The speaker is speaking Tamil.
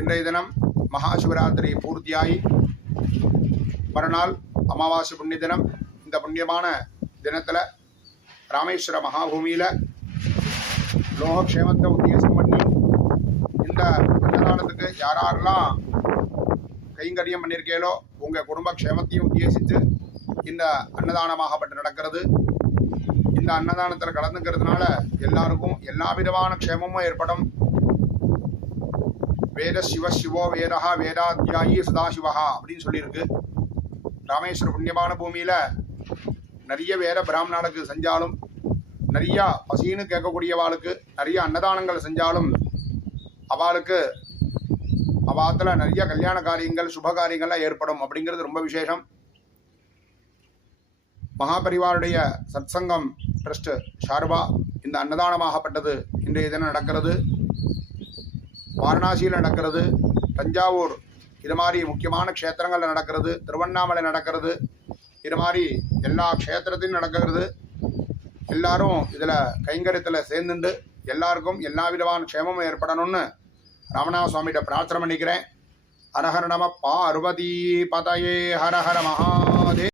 இன்றைய தினம் மகா சிவராத்திரி பூர்த்தியாகி மறுநாள் அமாவாசை புண்ணிய தினம். இந்த புண்ணியமான தினத்தில் ராமேஸ்வர மகாபூமியில் லோகக்ஷேமத்தை உத்தேசம் பண்ணி இந்த அன்னதானத்துக்கு யாரெல்லாம் கைங்கரியம் பண்ணியிருக்கீங்களோ உங்கள் குடும்ப க்ஷேமத்தையும் உத்தேசித்து இந்த அன்னதானமாகப்பட்டு நடக்கிறது. இந்த அன்னதானத்தில் கலந்துக்கிறதுனால எல்லாருக்கும் எல்லா விதமான க்ஷேமமும் ஏற்படும். வேத சிவ சிவோ வேதா வேதாத்தியாயி சதாசிவஹா அப்படின்னு சொல்லியிருக்கு. ராமேஸ்வர புண்ணியமான பூமியில் நிறைய வேத பிராமணர்களுக்கு செஞ்சாலும் நிறைய பசின்னு கேட்கக்கூடியவாளுக்கு நிறைய அன்னதானங்கள் செஞ்சாலும் அவளுக்கு அவாத்தில் நிறைய கல்யாண காரியங்கள் சுப காரியங்கள்லாம் ஏற்படும் அப்படிங்கிறது ரொம்ப விசேஷம். மகாபரிவாருடைய சத்சங்கம் ட்ரஸ்ட் ஷார்பா இந்த அன்னதானமாகப்பட்டது. இன்றைய தினம் நடக்கிறது. வாரணாசியில் நடக்கிறது தஞ்சாவூர் இது மாதிரி முக்கியமான க்ஷேத்திரங்களில் நடக்கிறது திருவண்ணாமலை நடக்கிறது இது மாதிரி எல்லா க்ஷேத்திரத்திலும் நடக்கிறது. எல்லாரும் இதில் கைங்கரியத்தில் சேர்ந்துண்டு எல்லாருக்கும் எல்லா விதமான க்ஷேமமும் ஏற்படணும்னு ராமநாத சுவாமிகிட்ட பிரார்த்தனை பண்ணிக்கிறேன். ஹரஹர நம பார்வதி பதயே ஹரஹர மகாதே.